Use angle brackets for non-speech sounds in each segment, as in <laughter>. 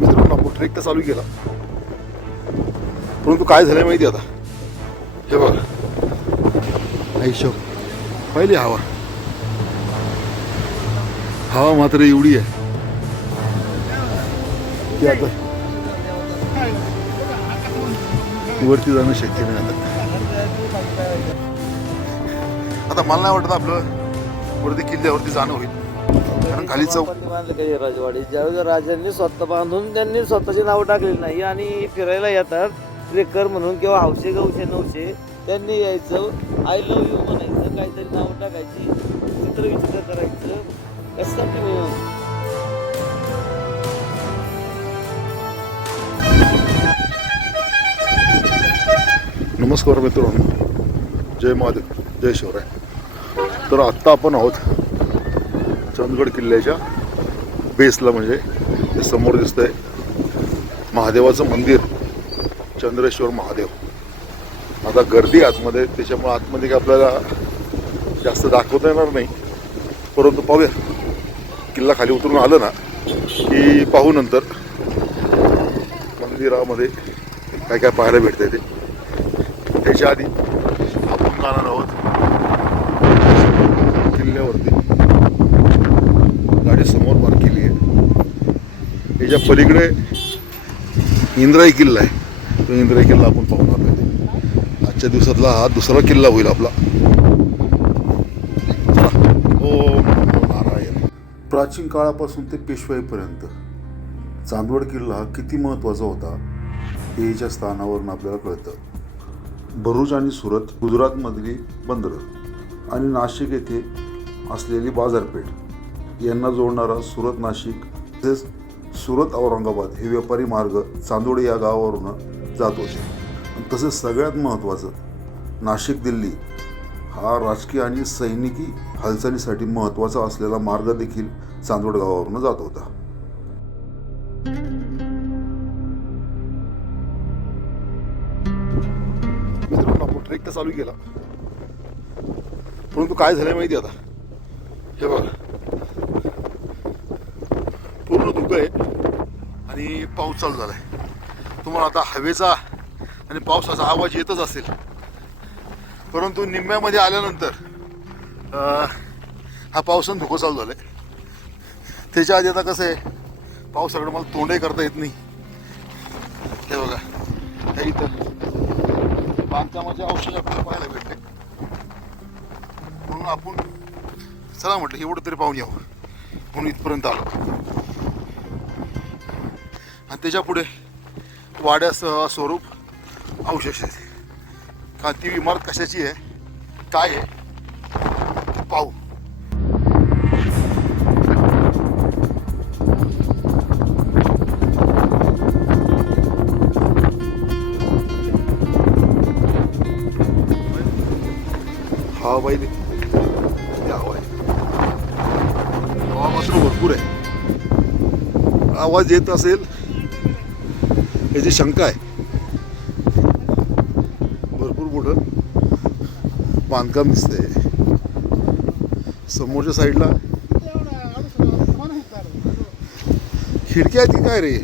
मित्रांनो आपण ट्रेक तर चालू केला. परंतु काय झालं माहिती आता? हे बघा. आयुष्य पहिली हवा. हवा मात्र एवढी आहे. की आता वरती जाणं शक्य नाही आता. आता मला नाही वाटत आपलं वरती किल्ल्यावरती जाणं होईल. कारण खाली चौक. राजवाडी? ज्यावेळेस राजांनी स्वतः बांधून त्यांनी स्वतःची नावं टाकलेली नाही आणि फिरायला येतात ट्रेकर म्हणून किंवा हौशे गौशे नऊशे त्यांनी यायचं आय लव्ह यू म्हणायचं काहीतरी नावं टाकायची चित्र विचित्र करायचं कशासाठी म्हणून नमस्कार मित्रांनो. जय महादेव. जय शिवराय. तर आत्ता आपण आहोत चंदगड किल्ल्याच्या बेसला म्हणजे ते समोर दिसतंय. महादेवाचं मंदिर चंद्रेश्वर महादेव. आता गर्दी आतमध्ये त्याच्यामुळे आतमध्ये काय आपल्याला जास्त दाखवता येणार नाही. परंतु पाहूया. किल्ला खाली उतरून आलं ना की पाहू नंतर मंदिरामध्ये काय काय पाहायला भेटतंय ते. त्याच्या आधी आपण जाणार आहोत किल्ल्यावरती गाडी समोर पार्क केली आहे त्याच्या पलीकडे इंद्राई किल्ला आहे. तो इंद्राई किल्ला आपण पाहणार आलो आहे आजच्या दिवसातला हा दुसरा किल्ला होईल आपला. ओम नारायण. प्राचीन काळापासून ते पेशवाईपर्यंत चांदवड किल्ला हा किती महत्त्वाचा होता हे याच्या स्थानावरून आपल्याला कळतं. भरूच आणि सुरत गुजरातमधली बंदरं आणि नाशिक येथे असलेली बाजारपेठ यांना जोडणारा सुरत नाशिक तसेच सुरत औरंगाबाद हे व्यापारी मार्ग चांदोडे या गावावरून जात होते. तसेच सगळ्यात महत्त्वाचं नाशिक दिल्ली हा राजकीय आणि सैनिकी हालचालीसाठी महत्त्वाचा असलेला मार्ग देखील चांदोड गावावरून जात होता. ट्रेक तर चालू केला. परंतु काय झालंय माहिती आता? हे बघा. पूर्ण धुकं आहे. आणि पाऊस चालू झाला आहे तुम्हाला आता हवेचा आणि पावसाचा आवाज येतच असेल. परंतु निम्म्यामध्ये आल्यानंतर हा पावसानं धुकं चालू झालं आहे त्याच्या आधी आता कसं आहे पावसाकडे मला तोंडही करता येत नाही. हे बघा हे इथं बांधकामाचे औषध आपल्याला पाहायला भेटते म्हणून आपण चला म्हटलं एवढं तरी पाहून यावं. म्हणून इथपर्यंत आलो. आणि त्याच्या पुढे वाड्यासह स्वरूप अवशेष आहे का ती इमारत कशाची आहे? काय आहे? ते पाहू. हा बाई ते हवा आहे हवा मात्र भरपूर आहे. आवाज येत असेल याची शंका आहे. भरपूर मोठं बांधकाम दिसतंय. समोरच्या साईडला खिडक्या आहेत की काय रे?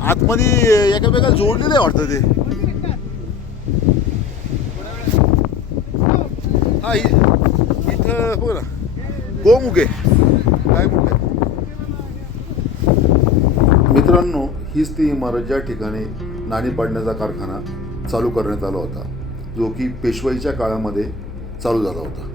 आतमध्ये एकामेकाला जोडलेलं आहे वाटतं ते हा इ- इथं हो ना गोमुखे काय मुखे मित्रांनो हीच ती इमारत ज्या ठिकाणी नाणी पाडण्याचा कारखाना चालू करण्यात आला होता जो की पेशवाईच्या काळामध्ये चालू झाला होता.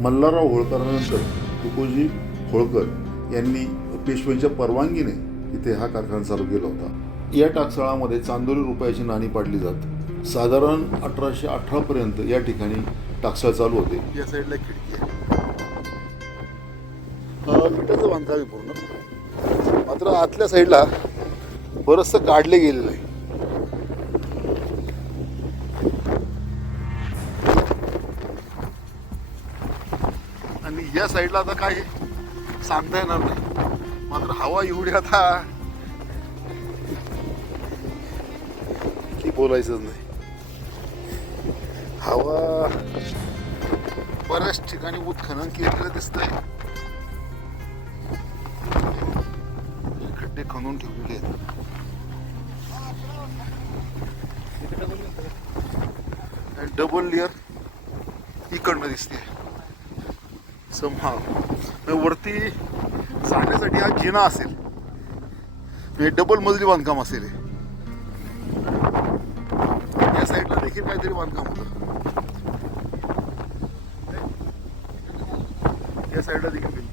मल्हारराव होळकरांनंतर तुकोजी होळकर यांनी पेशवाईच्या परवानगीने इथे हा कारखाना चालू केला होता. या टाकसाळामध्ये चांदोरी रुपयाची नाणी पाडली जात. साधारण अठराशे अठरा पर्यंत या ठिकाणी टाकसाळ चालू होते. या साईडला खिडकी आहे. विटाचं बांधकाम आहे पूर्ण. मात्र आतल्या साईडला बरचसं काढले गेलेलं आहे. आणि या साईडला आता काय सांगता येणार नाही. मात्र हवा एवढी आता की बोलायचंच नाही. हवा बऱ्याच ठिकाणी उत्खनन केलेलं दिसतंय. खड्डे खणून ठेवलेले आहेत. डबल लेअर इकडनं दिसते. समहा म्हणजे वरती जाण्यासाठी हा जिना असेल. म्हणजे डबल मजली बांधकाम असेल या साईडला देखील काहीतरी बांधकाम होतं. या साईडला देखील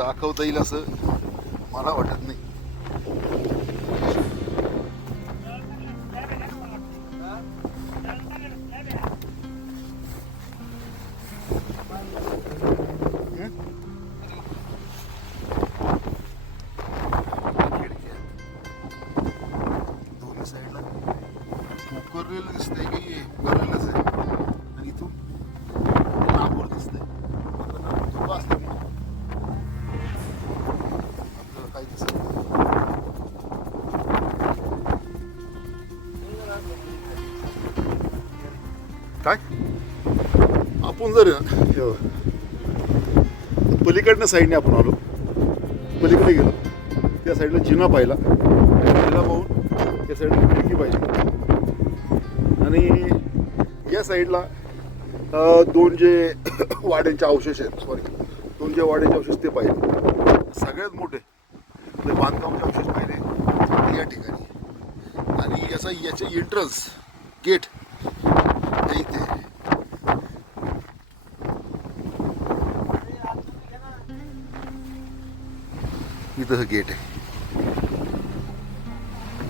दाखवता येईल असं मला वाटत नाही. आपण जर पलीकडनं साईडने आपण आलो. पलीकडे गेलो. त्या साईडला जिना पाहिला. जिना पाहून त्या साईडला खिडकी पाहिली. आणि या साईडला दोन जे <coughs> वाड्यांचे अवशेष आहेत सॉरी दोन जे वाड्यांचे अवशेष ते पाहिले. सगळ्यात मोठे आपले बांधकामाचे अवशेष पाहिले या ठिकाणी. आणि याचा याचे एंट्रन्स गेट हे इथे. आहे. हे गेट आहे.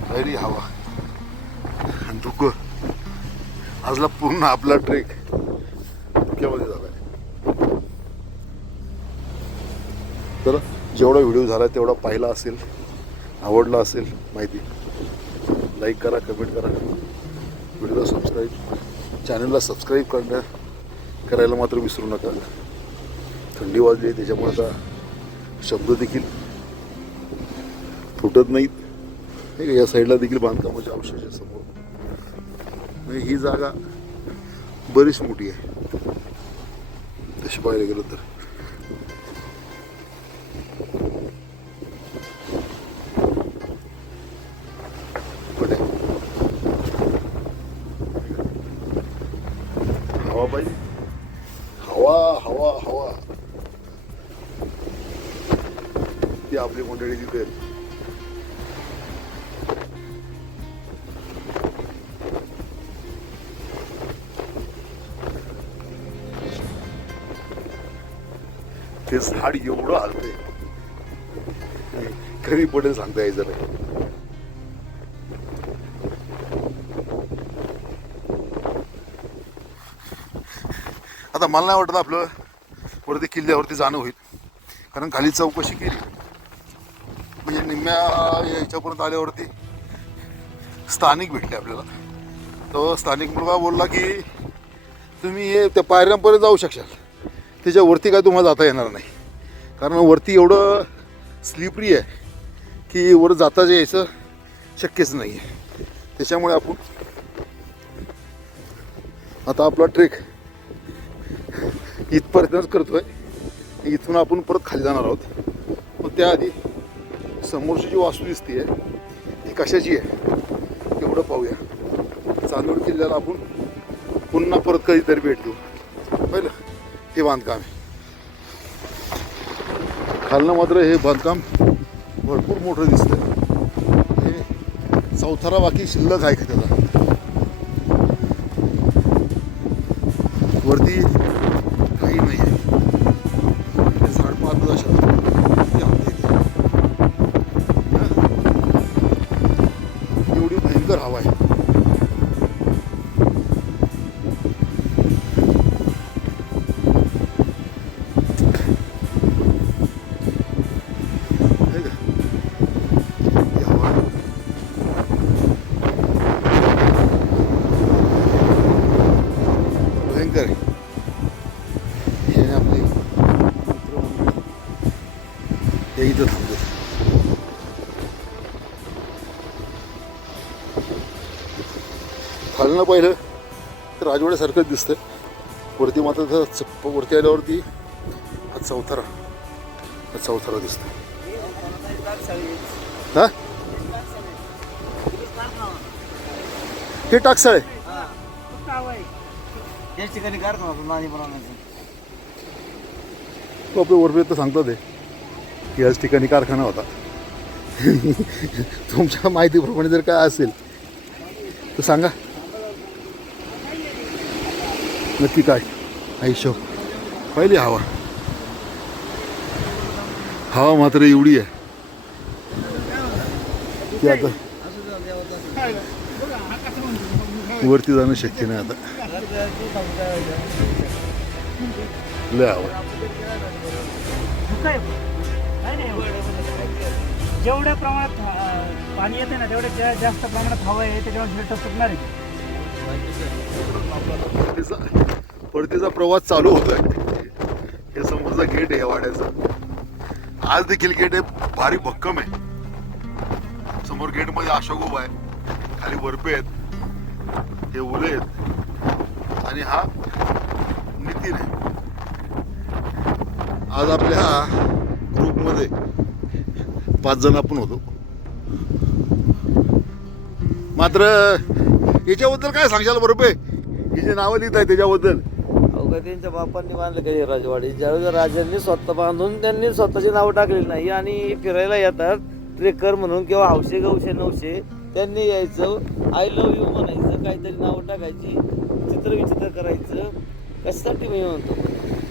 हरी हवा. आणि धुकं आजला पूर्ण आपला ट्रेक धुक्यामध्ये झाला आहे. तर जेवढा व्हिडिओ झाला तेवढा पाहिला असेल आवडला असेल माहिती लाईक करा कमेंट करा. व्हिडिओला सबस्क्राईब चॅनलला सबस्क्राईब करणं करायला मात्र विसरू नका. थंडी वाजली आहे त्याच्यामुळे आता शब्द देखील फुटत नाहीत. हे का, या साईडला देखील बांधकामाचे अवशेष आहे समोर. म्हणजे ही जागा बरीच मोठी आहे. तशी पाहायला गेलं तर. पण आहे. हवा पाहिजे हवा हवा हवा. ती आपली मंडळी तिथे ते झाड एवढं हलतंय खरी पडेल सांगता यायचं नाही. आता मला नाही वाटत आपलं वरती किल्ल्यावरती जाणं होईल. कारण खाली चौकशी केली. म्हणजे निम्म्या याच्यापर्यंत आल्यावरती स्थानिक भेटले आपल्याला. तो स्थानिक मुलगा बोलला की तुम्ही हे त्या पायऱ्यांपर्यंत जाऊ शकशाल. त्याच्यावरती काय तुम्हाला जाता येणार नाही. कारण वरती एवढं स्लिपरी आहे की वर जाता यायचं शक्यच नाही आहे त्याच्यामुळे आपण आता आपला ट्रेक इथपर्यंतच आहे इथून आपण परत खाली जाणार आहोत. मग त्याआधी समोरची जी वास्तू दिसते ती कशाची आहे एवढं पाहूया. चांदोड किल्ल्याला आपण पुन्हा परत कधीतरी भेट देऊ. पहिलं हे बांधकाम आहे. खालनं मात्र हे बांधकाम भरपूर मोठं दिसतं हे चौथारा बाकी शिल्लक आहे का त्याचा वरती काही नाही आहे झाड पाहत अशा खालनं पाहिलं तर राजवाड्यासारखंच दिसतंय. वरती मात्र तर चप्प वरती आल्यावरती हा चौथरा हा चौथरा दिसतोय. हा? हे टाकसाळ. आहे त्याच ठिकाणी नाणी बनवण्याचं? तो आपल्या वरपेत तर सांगतात ते की याच ठिकाणी कारखाना होता. <laughs> तुमच्या माहितीप्रमाणे जर काय असेल तर सांगा. नक्की काय? आयुष्य पहिली हवा. हवा मात्र एवढी आहे. की आता वरती जाणं शक्य नाही आता. लय हवा. जेवढ्या प्रमाणात पाणी येते ना तेवढ्या जास्त प्रमाणात हवा आहे फिल्टर सुटणार आहे. परतीचा परतीचा प्रवास चालू होतोय. हे समोरचा गेट आहे वाड्याचा. आज देखील गेट आहे भारी भक्कम आहे. समोर गेटमध्ये अशोक उभा आहे. खाली बर्फे आहेत. हे उले आहेत. आणि हा नितीन आहे. आज आपल्या ग्रुपमध्ये पाच जण आपण होतो. मात्र याच्याबद्दल काय सांगशाल बरोबर ही जे नावं लिहित आहे त्याच्याबद्दल त्यांच्या बापांनी बांधलं काही राजवाडी? ज्यावेळेस राजांनी स्वतः बांधून त्यांनी स्वतःची नावं टाकलेली नाही आणि फिरायला येतात ट्रेकर म्हणून किंवा हौशे गौशे नवशे त्यांनी यायचं आय लव्ह यू म्हणायचं काहीतरी नावं टाकायची चित्रविचित्र करायचं. कशासाठी मी म्हणतो?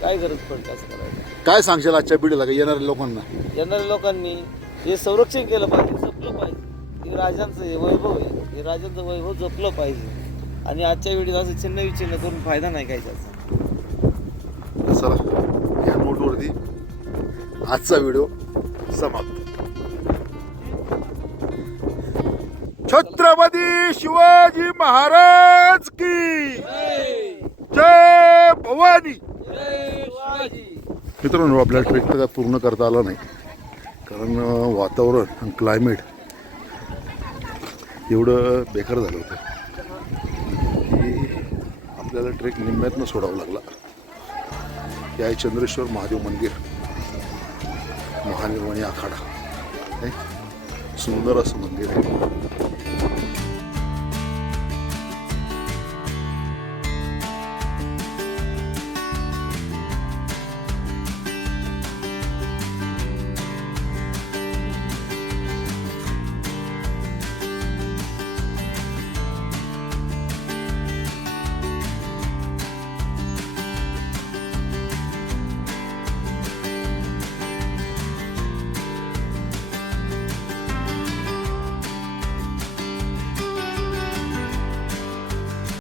काय गरज पडते असं करायचं काय सांगशाल आजच्या पिढीला का येणाऱ्या लोकांना? येणाऱ्या लोकांनी हे संरक्षण केलं पाहिजे जपलं पाहिजे. हे राजांचं हे वैभव आहे. हे राजांचं वैभव जपलं पाहिजे. आणि आजच्या वेळी असं चिन्ह विचिन्ह करून फायदा नाही काय त्याचा. चला या नोटवरती आजचा व्हिडिओ समाप्त. छत्रपती शिवाजी महाराज की जय भवानी. मित्रांनो आपल्या ट्रेक तर पूर्ण करता आला नाही. कारण अं, वातावरण आणि क्लायमेट एवढं बेकार झालं होतं की आपल्याला ट्रेक निम्म्यातनं सोडावा लागला. हे आहे चंद्रेश्वर महादेव मंदिर महानिर्वाणी आखाडा सुंदर असं मंदिर आहे.